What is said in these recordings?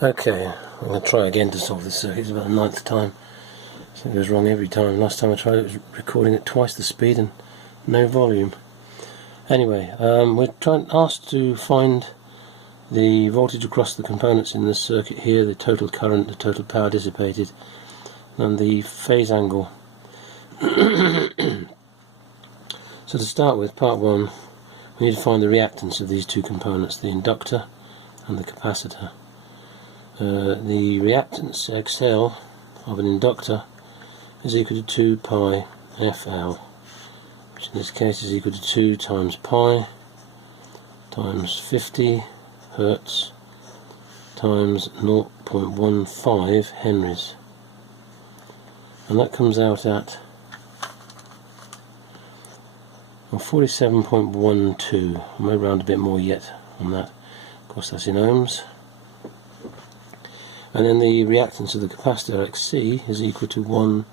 Okay, I'm going to try again to solve this circuit. It's about the 9th time. So it goes wrong every time. Last time I tried it was recording at twice the speed and no volume. Anyway, we're asked to find the voltage across the components in this circuit here, the total current, the total power dissipated, and the phase angle. So to start with, part 1, we need to find the reactance of these two components, the inductor and the capacitor. The reactance XL of an inductor is equal to 2 pi FL, which in this case is equal to 2 times pi times 50 Hertz times 0.15 henries, and that comes out at 47.12. I may round a bit more yet on that, of course that's in ohms. And then the reactance of the capacitor XC is equal to 1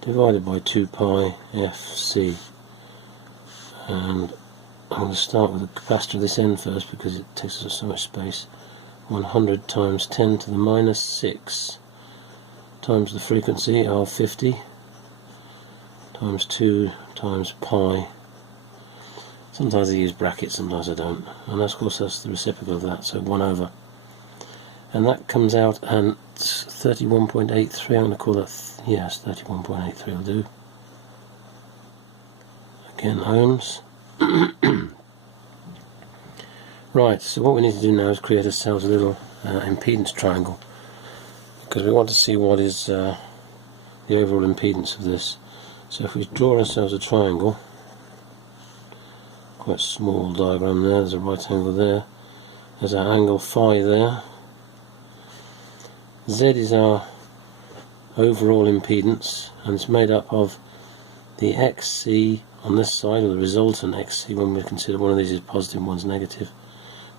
divided by 2 pi FC. And I'm going to start with the capacitor of this end first because it takes up so much space. 100 times 10 to the minus 6 times the frequency of 50 times 2 times pi. Sometimes I use brackets, sometimes I don't. And of course that's the reciprocal of that, so 1 over. And that comes out at 31.83. I'm going to call that, yes, 31.83 will do. Again, ohms. Right, so what we need to do now is create ourselves a little impedance triangle, because we want to see what is the overall impedance of this. So if we draw ourselves a triangle, quite a small diagram there, there's a right angle there, there's our angle phi there. Z is our overall impedance, and it's made up of the XC on this side, or the resultant XC when we consider one of these is positive and one's negative,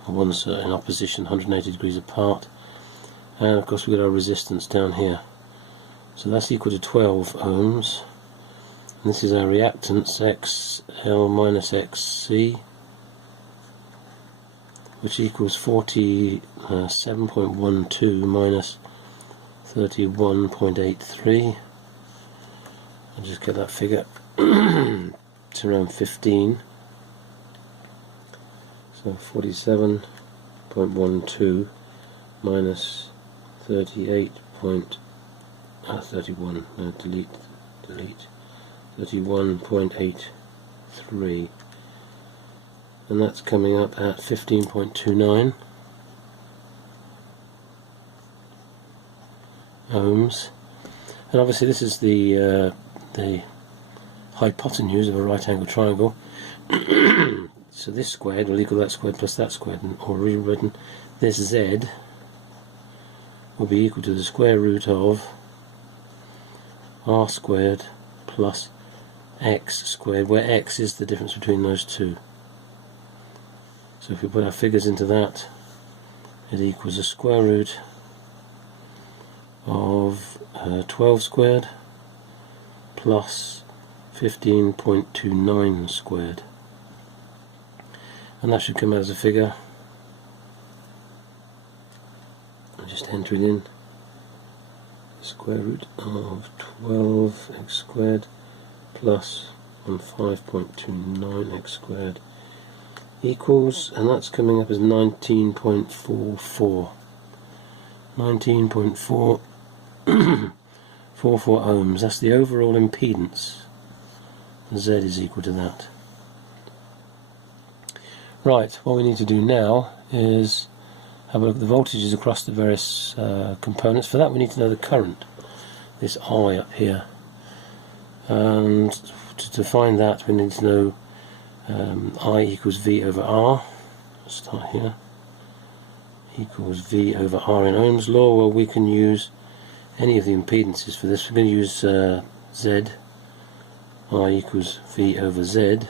and one's in opposition 180 degrees apart, and of course we've got our resistance down here, so that's equal to 12 ohms, and this is our reactance XL minus XC, which equals 47.12 minus 31.83. I'll just get that figure. It's around 15. So 47.12 minus 31. No, delete. 31.83. And that's coming up at 15.29 ohms. And obviously this is the hypotenuse of a right angle triangle. So this squared will equal that squared plus that squared, or rewritten, this Z will be equal to the square root of R squared plus X squared, where X is the difference between those two. So if we put our figures into that, it equals the square root of 12 squared plus 15.29 squared, and that should come out as a figure. I'll just enter it in. Square root of 12x squared plus 5.29x squared equals, and that's coming up as 19.44. 19.44 ohms. That's the overall impedance. Z is equal to that. Right, what we need to do now is have a look at the voltages across the various components. For that we need to know the current, this I up here, and to find that we need to know I equals V over R. Let's start here. Equals V over R in Ohm's law. Well, we can use any of the impedances for this. We're going to use Z. I equals V over Z,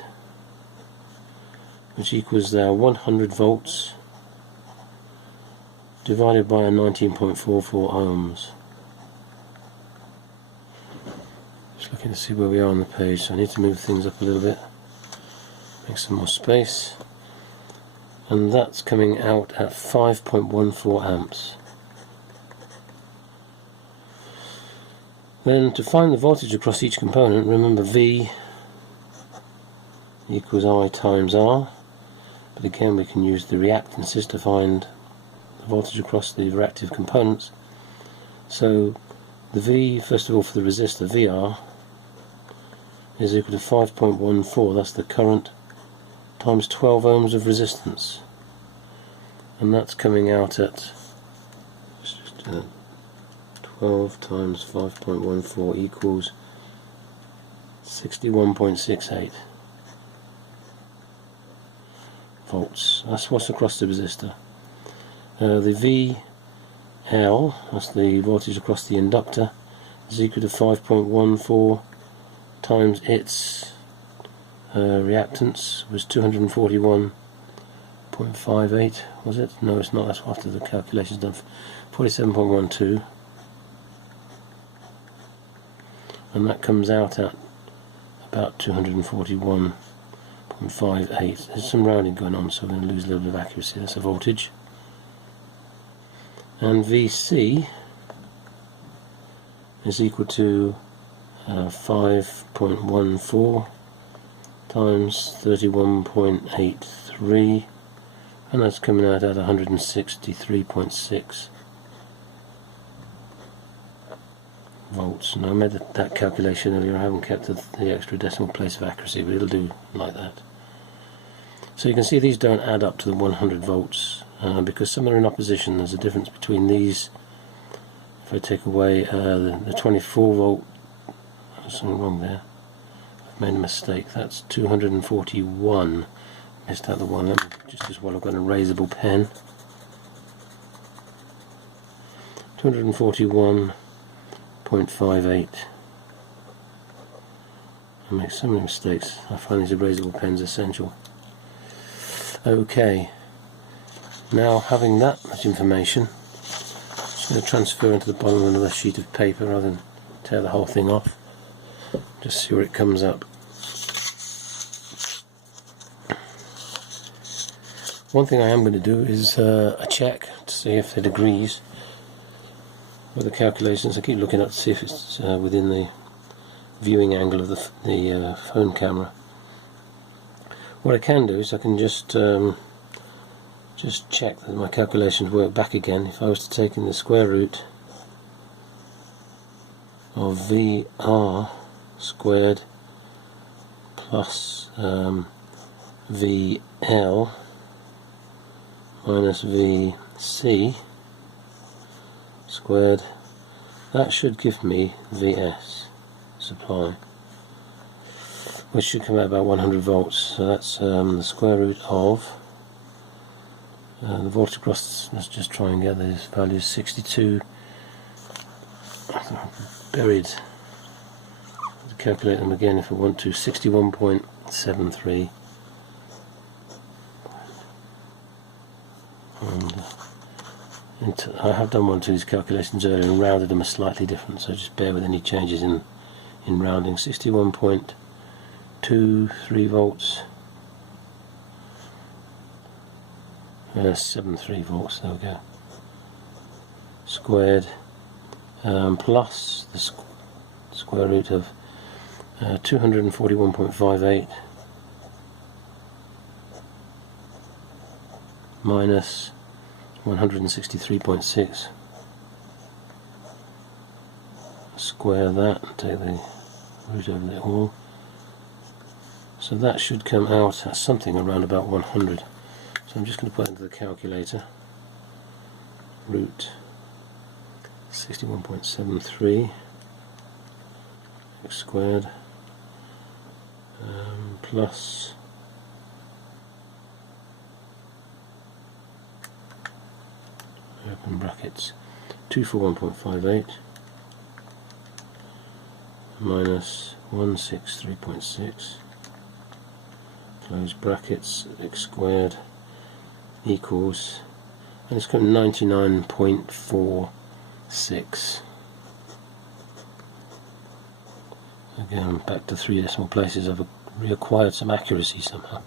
which equals 100 volts divided by a 19.44 ohms. Just looking to see where we are on the page, so I need to move things up a little bit, make some more space, and that's coming out at 5.14 amps. Then to find the voltage across each component, remember V equals I times R, but again we can use the reactances to find the voltage across the reactive components. So the V, first of all, for the resistor, VR, is equal to 5.14, that's the current, times 12 ohms of resistance. And that's coming out at 12 times 5.14 equals 61.68 volts. That's what's across the resistor. The VL, that's the voltage across the inductor, is equal to 5.14 times its reactance was 241.58, was it? No, it's not, that's after the calculations done. 47.12, and that comes out at about 241.58. There's some rounding going on, so we're going to lose a little bit of accuracy. That's a voltage. And VC is equal to 5.14 times 31.83, and that's coming out at 163.6 volts. And I made that calculation earlier. I haven't kept the extra decimal place of accuracy, but it'll do like that. So you can see these don't add up to the 100 volts because some are in opposition. There's a difference between these. If I take away the 24 volt, there's something wrong there. I've made a mistake. That's 241. Missed out the one. Let me just as well. I've got an erasable pen. 241.58. I make so many mistakes. I find these erasable pens essential. Okay. Now, having that much information, I'm just going to transfer into the bottom of another sheet of paper rather than tear the whole thing off. Just see where it comes up. One thing I am going to do is a check to see if it agrees with the calculations. I keep looking up to see if it's within the viewing angle of the phone camera. What I can do is I can just check that my calculations work back again. If I was to take in the square root of VR squared plus VL minus VC squared, that should give me VS supply, which should come out about 100 volts. So that's the square root of the voltage across, let's just try and get these values, 62, buried, to calculate them again if I want to, 61.73, and I have done one of these calculations earlier and rounded them slightly different, so just bear with any changes in rounding. 61.23 volts, 73 volts, there we go, squared, plus the square root of 241.58 minus 163.6, square that and take the root over it all, so that should come out at something around about 100. So I'm just going to put it into the calculator. Root 61.73 x squared plus open brackets 241.58 minus 163.6 close brackets x squared equals, and it's got 99.46. Again, back to 3 decimal places. I've reacquired some accuracy somehow.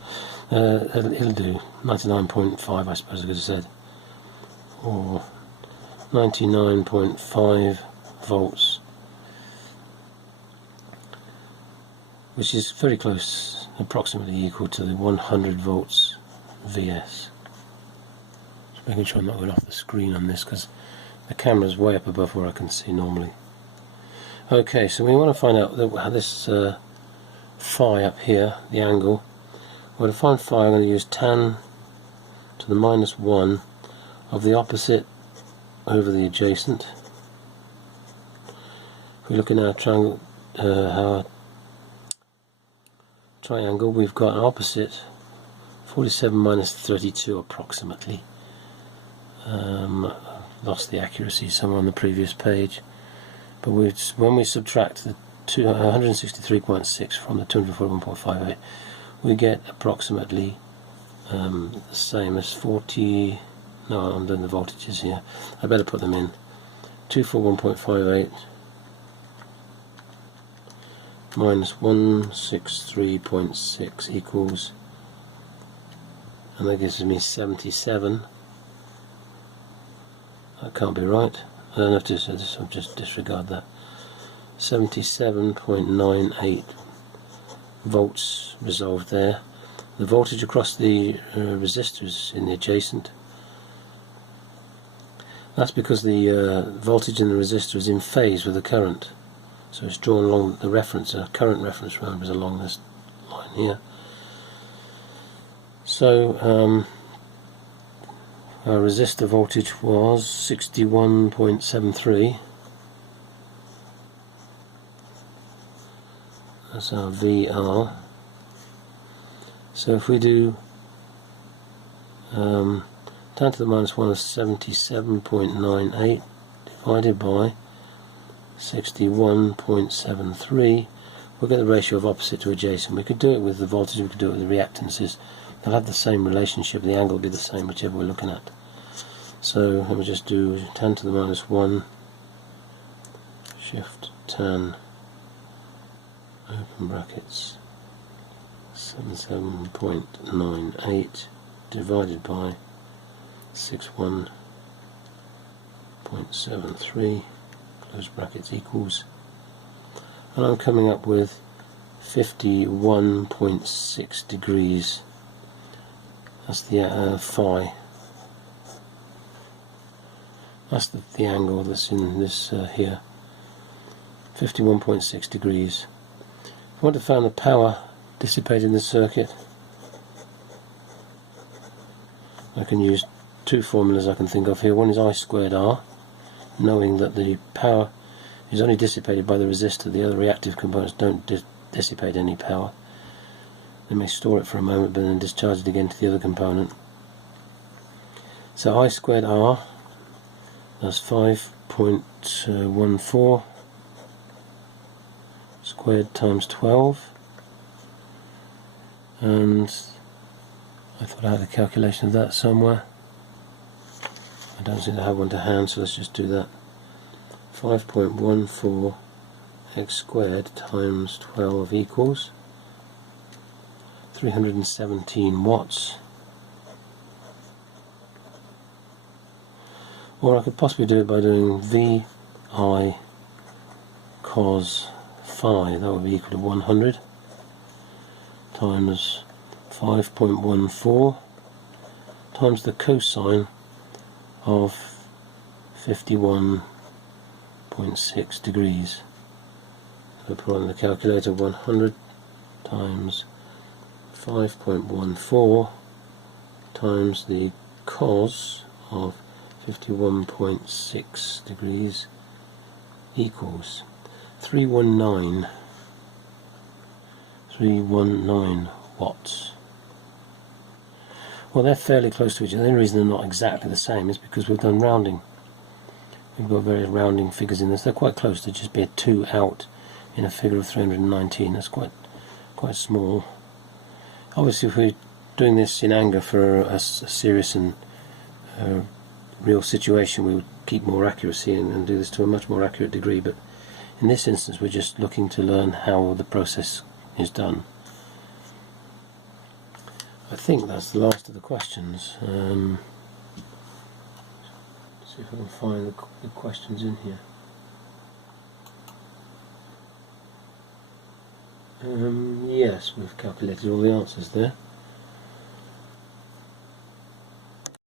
It'll do 99.5, I suppose I could have said, or 99.5 volts which is very close, approximately equal to the 100 volts VS. Just making sure I'm not going off the screen on this because the camera's way up above where I can see normally. Okay, so we want to find out how this phi up here, the angle. Well, to find phi, I'm going to use tan to the -1 of the opposite over the adjacent. If we look in our triangle, we've got an opposite 47 minus 32 approximately. Lost the accuracy somewhere on the previous page, but when we subtract the 163.6 from the 241.58, we get approximately the same as 40. No, I'm doing the voltages here. I better put them in. 241.58 minus 163.6 equals, and that gives me 77. That can't be right. I don't have to, I'll just disregard that. 77.98 volts resolved there. The voltage across the resistors in the adjacent, that's because the voltage in the resistor is in phase with the current, so it's drawn along the reference. Current reference, remember, is along this line here. So our resistor voltage was 61.73. That's our VR. So if we do tan to the -1 of 77.98 divided by 61.73, we'll get the ratio of opposite to adjacent. We could do it with the voltage, we could do it with the reactances. They'll have the same relationship, the angle will be the same whichever we're looking at. So let me just do tan to the -1, shift tan, open brackets, 77.98 divided by 61.73, close brackets, equals, and I'm coming up with 51.6 degrees. That's the phi. That's the angle that's in this here. 51.6 degrees. If I want to find the power dissipated in the circuit, I can use two formulas I can think of here. One is I squared R, knowing that the power is only dissipated by the resistor. The other reactive components don't dissipate any power. They may store it for a moment but then discharge it again to the other component. So I squared R, that's 5.14 squared times 12, and I thought I had a calculation of that somewhere. I don't seem to have one to hand, so let's just do that. 5.14 x squared times 12 equals 317 watts. Or I could possibly do it by doing VI cos phi. That would be equal to 100 times 5.14 times the cosine of 51.6 degrees. So I put on the calculator 100 times 5.14 times the cos of 51.6 degrees equals 319 watts. Well, they're fairly close to each other. The only reason they're not exactly the same is because we've done rounding. We've got various rounding figures in this. They're quite close to just be a 2 out in a figure of 319. That's quite small. Obviously, if we're doing this in anger for a serious and real situation, we would keep more accuracy and do this to a much more accurate degree, but in this instance we're just looking to learn how the process is done. I think that's the last of the questions. See if I can find the questions in here. Yes, we've calculated all the answers there.